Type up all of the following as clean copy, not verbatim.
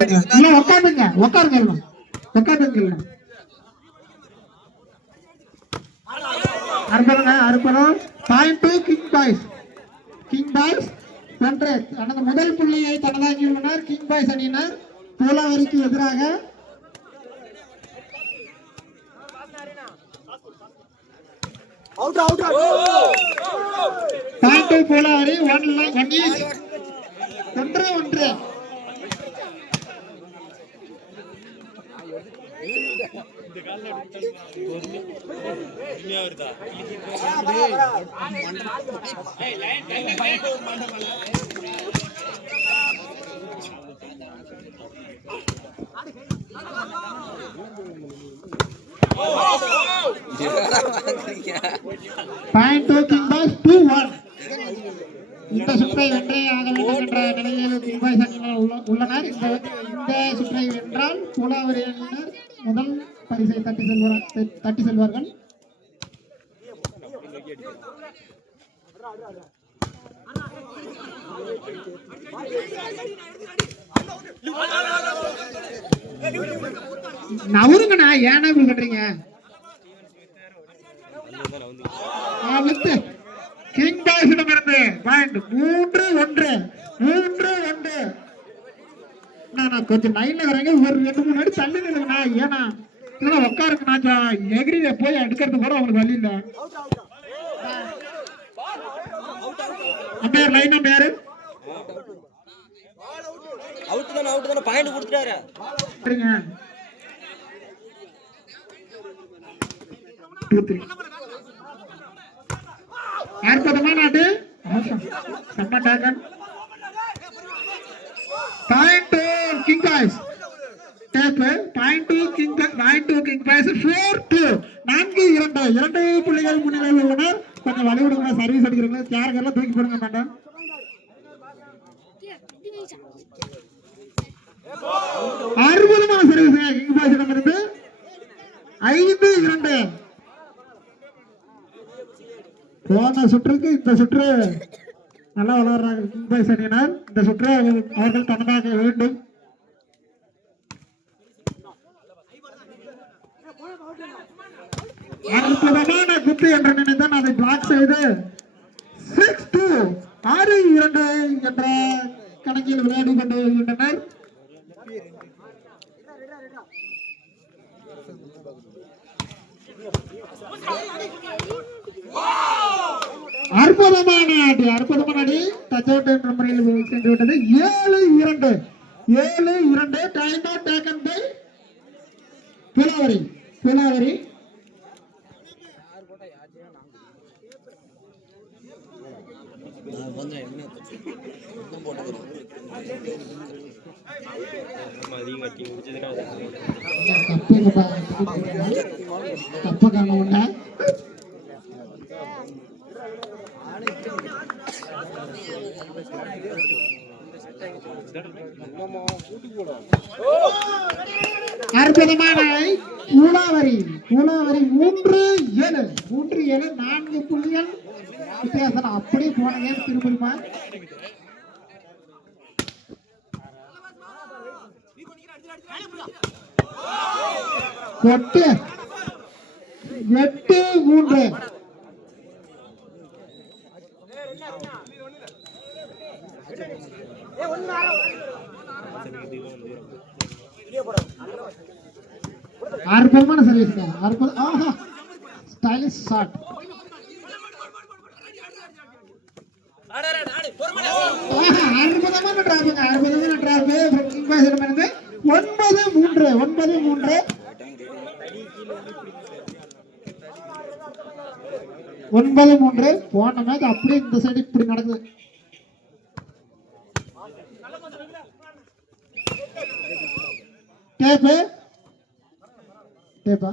உட்காந்துங்க உட்காருங்க உட்காந்துங்க. அற்புதம். Point to king boys ஒன்று. தனது முதல் புள்ளியை தனதாக்கியுள்ளனர் கிங் பாய்ஸ் அணியினர் பூலாவரிக்கு எதிராக. Point to Pulavari 1-1. Point to king boys 2-1. இந்த சுற்றை வென்றே ஆக வேண்டும் என்ற நிலையில் கிங் பாய்ஸ் அணியினர் உள்ளனர். இந்த சுற்றை வென்றால் பூலாவரி அணியினர் முதல் பரிசை தட்டி செல்வார்கள். நவருங்கண்ணா, ஏன்னா இப்படி பண்றீங்க? கிங் பாய்ஸிடமிருந்து பாயிண்ட் 3-1. நான் கொஞ்சம் லைன்ல வரேங்க, ஒரு 2-3 அடி தள்ளி நிலுங்கண்ணா. ஏன்னா உட்காருங்கண்ணா, எகிரி போய் எடுக்கிறது கூட அவங்களுக்கு வழி இல்ல. அம்பையர் லைன் அம்பையர் அவுட் தான பாயிண்ட் கொடுத்துட்டாரு. அற்புதமான ஆட்டு செம்ம token. Point to king boys. Point to king boys 4-2. 4-2 புள்ளிகள் முன்னிலையில் உள்ளனர். கொஞ்சம் வழி விடுங்க, சர்வீஸ் அடிக்கிறீங்க, சேர்கள்லாம் தூக்கி போடுங்க மேடம். அற்புதமான சர்வீஸ் கிங் பாய்ஸிடம் இருந்து 5-2. போன சுற்றுக்கு இந்த சுற்று நல்லா விளையாடுறாங்க கிங் பாய்ஸ் அணியினர். இந்த சுற்று அவர்கள் தனதாக வேண்டும். அற்புதமான குத்து என்று நினைத்தான், அதை பிளாக் செய்து 6-2 6-2 என்ற கணக்கில் விளையாடி கொண்டு வருகின்றனர். அற்புதமான அடி டச் அவுட் என்ற முறையில் சென்று விட்டது. 7-2. டைம் அவுட் டேக்கன் பை பூலாவரி. அற்புதமான பூலாவரி 3-7. 4 புள்ளிகள் வித்தியாசம். அப்படியே போன கேம் திரும்புமா? கொட்டு 8-3. அற்புதமான சர்வீஸ். Stylish shot. அற்புதமான டிராப். 9-3. போன மேட்ச் அப்படியே இந்த சைடு இப்படி நடக்குது. டேப்பா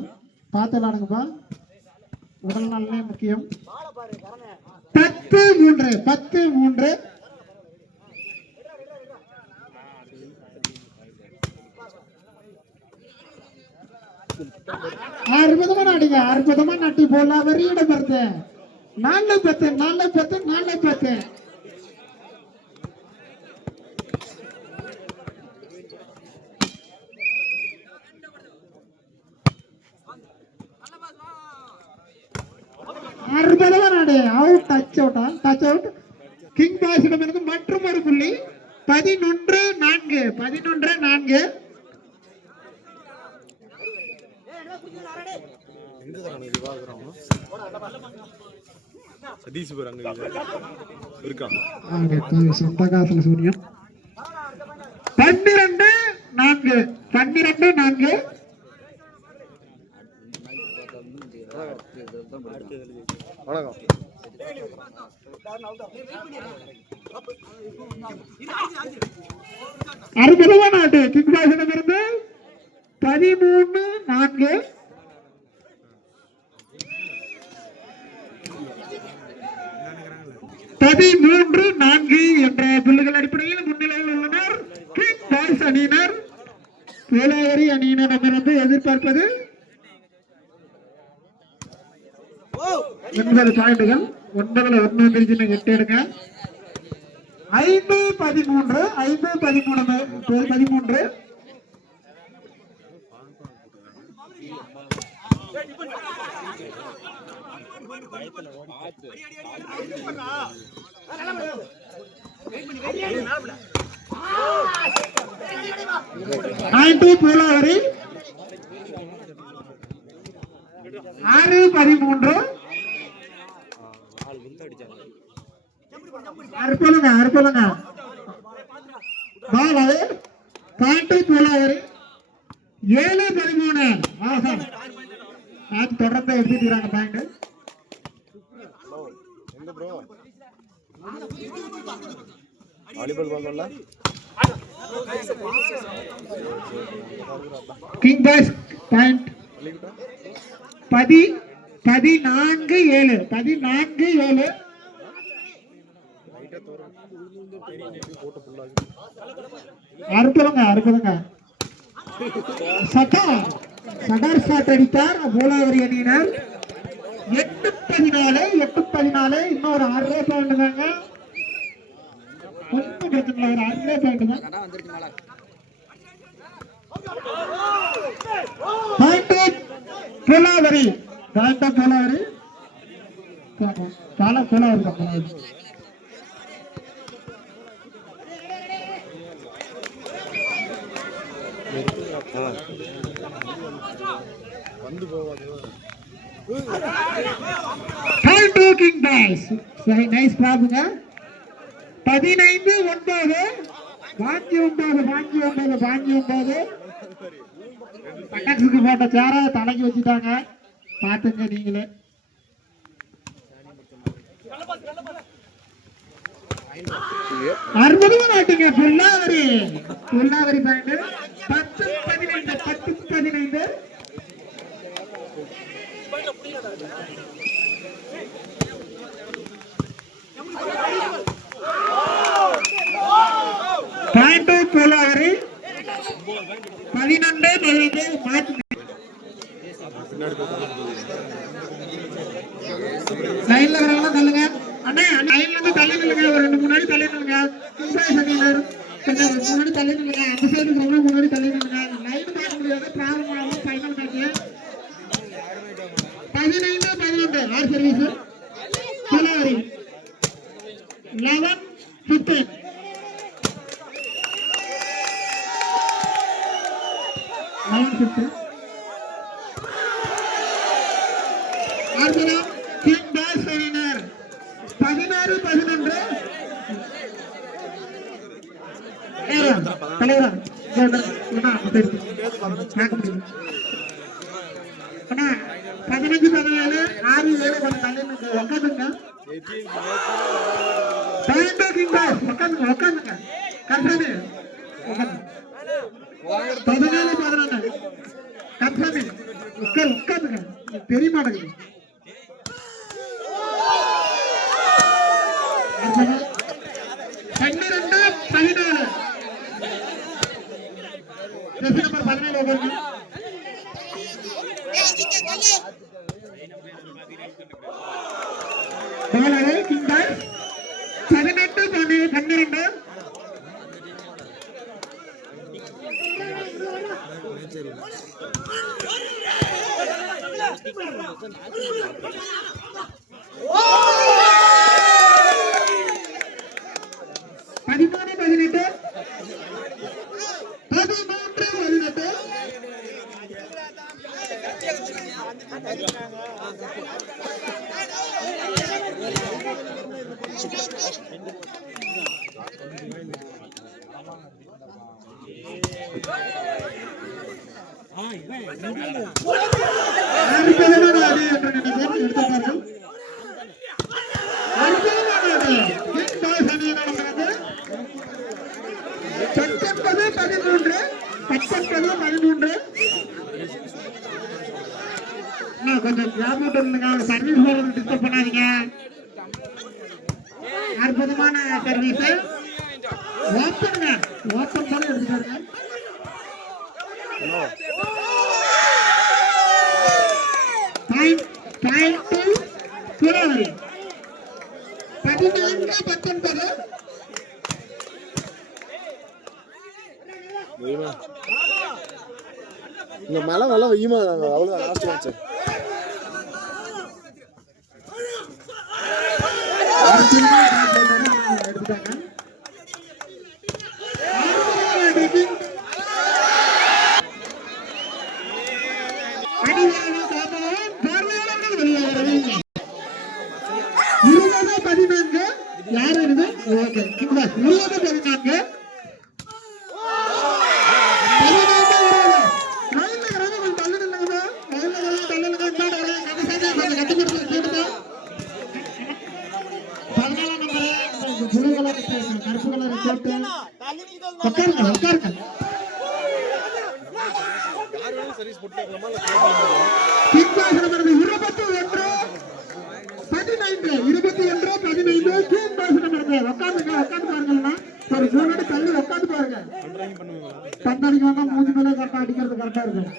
பார்த்து விளாடுங்கப்பா, உடல் நலனே முக்கியம். 10-3. அற்புதமான அடிங்க, அற்புதமான நட்டி போல வெறியிடம் வருது. 4-10. அற்புதமான ஆடு. Out, touch out. கிங் பாய்ஸிடமிருந்து மற்றும் ஒரு புள்ளி. 11-4. 11-4. சதீஷ் பேர் அங்க இருக்கான். சொந்த காசுல சூனியம். 12-4. 12-4. வணக்கம். அற்புதமான ஆட்டு. கிங் பாய்ஸிடமிருந்து 13-4. 13-4 என்ற புள்ளிகள் அடிப்படையில் முன்னிலையில் உள்ளனர் கிங் பாய்ஸ் அணியினர். கோலாவரி அணியினரிடமிருந்து எதிர்பார்ப்பது 9 பாயிண்டுகள். 9ல் 1 பிரிச்சு 8 எடுங்க. 5-13. 5-13. போலாவரி 6-13. அற்புதங்க. பாயிண்ட் போலாவரி 7-13. தொடர்ந்து எடுத்துக்கிறாங்க பாயிண்ட். வாலிபால் பார்க்கல. King boys point 14-7. 14-7. அற்புதங்க. சடார் ஷாட் அடித்தார் போலாவரி அணியினர். 8-14. இன்னும் ஒரு 6 பாயிண்ட் தாங்க. கொஞ்சம் பிரச்சனை, ஒரு 6 பாயிண்ட் தான். போலாவரி வந்து போவாது. கிங் பாய்ஸ் நைஸ் பாருங்க. 15-9. வாங்கி 9. பக்கத்துக்கு போட்ட சேர தலைக்கு வச்சுட்டாங்க. பாத்துங்க நீங்களே. அற்புதமா நாட்டுங்க. பொல்லாவரி பாயிண்ட் 10-15. பாயிண்ட் போலாவரி 11-15. லைன்ல வரலாம் தள்ளுங்க. அண்ணா லைன்ல இருந்து தள்ளி நில்லுங்க. ஒரு 2 முன்னாடி தள்ளி நில்லுங்க. முன்னாடி தள்ளி நில்லுங்க. அந்த சைடு முன்னாடி தள்ளி நில்லுங்க. லைன் பார்க்க முடியாது. ப்ராப்ளம் ஆகும். Final match 15-12. ஆர் சர்வீஸ் போலாவரி 11-15. கிங் பாய்ஸ் அணியினர் 16-11. தலைவரா 15-17. 6-7 உட்காந்துங்க. கிங் பாய்ஸ் உட்காந்துங்க. கன்ஃபார்ம் 14-11. கன்ஃபார்ம் உட்காந்துங்க. தெரிய மாட்டேங்குது. 12-14. ஜெர்சி நம்பர் 17 உட்காருங்க. King boys 18-12. 13-18 13-18 அற்புதமான அடி என்று நினைக்கிறேன். எடுத்துப்பார்கள். அற்புதமான அடி. கிங் பாய்ஸ் அணியினர் நடக்கிறது. 19-13 19-13. இன்னும் கொஞ்சம் கிராம சர்வீஸ் போறது டிஸ்டர்ப் பண்ணாதீங்க. அற்புதமான சர்வீஸ். ஓப்பன் ஓப்பன் போல எடுத்துக்காருங்க. புலவரி 14-19. இங்க மழை வெள்ளம் வெய்யுமா நாங்க அவ்வளவுதான் லாஸ்ட் மேட்ச். எடுத்துட்டாங்க. யாரு இது? ஓகே 20-14. கருப்பு கலர் போட்டு உட்காருங்க உட்காருங்க. சர்வீஸ் போட்டு 21-15 டீம் பாஸ் நடக்குது. உட்காந்துங்க உட்காந்து பாருங்கண்ணா. ஒரு 3 அடி தள்ளி உட்காந்து பாருங்க. பந்தடிக்கு வந்தா மூஞ்சி மேலே கரெக்டா அடிக்கிறது கரெக்டா இருக்கும்.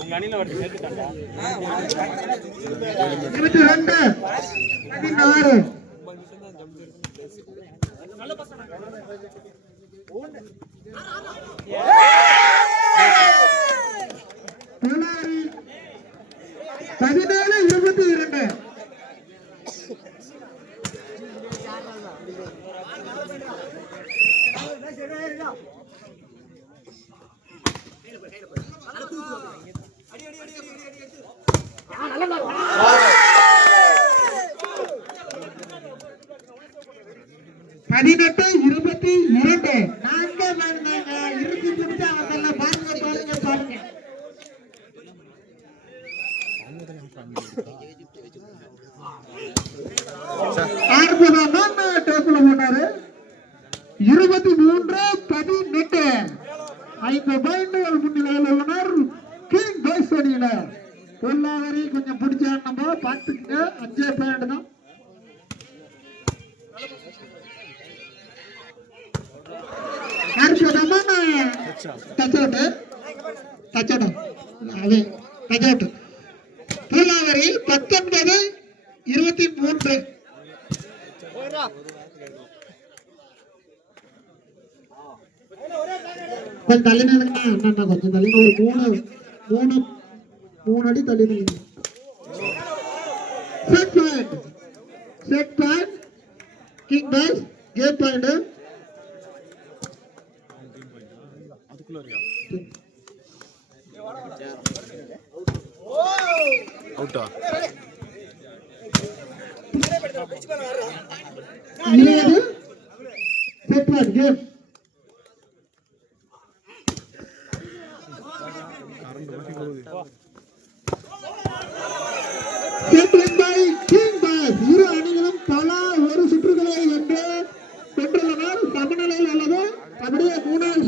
உங்க அணில ஒரு சேர்த்துட்டாங்க. 22-16. புலாரி 17-22. பதினெட்டு 22. நாங்க பாருங்க இறுதி பிடிச்சா அவங்கள பாருங்க பாருங்க பாருங்க. அற்புதமான டேக்குல போட்டாரு. 23-18. 5 பாயிண்டுகள் முன்னிலையில் உள்ளனர் கிங் பாய்ஸ் அணியினர். பொல்லாவரி கொஞ்சம் பிடிச்ச நம்ம பார்த்துக்கங்க. 5 பாயிண்ட் தான். அற்புதமான டச் அவுட் அது டச் அவுட். பொல்லாவரி 19-23. கொஞ்சம் தள்ளி நில்லுங்கண்ணா. அண்ணா கொஞ்சம் தள்ளி ஒரு 3 அடி தள்ளி நில்லுங்க. செட் பாயிண்ட் கிங் பாய்ஸ் கேட் பாயிண்ட். அவுட்டா 20 செட் பாயிண்ட் கேம். இரு அணிகளும் தலா ஒரு சுற்றுகளை வென்றுள்ளனர். சமநிலையில் அல்லது அப்படியே 3வது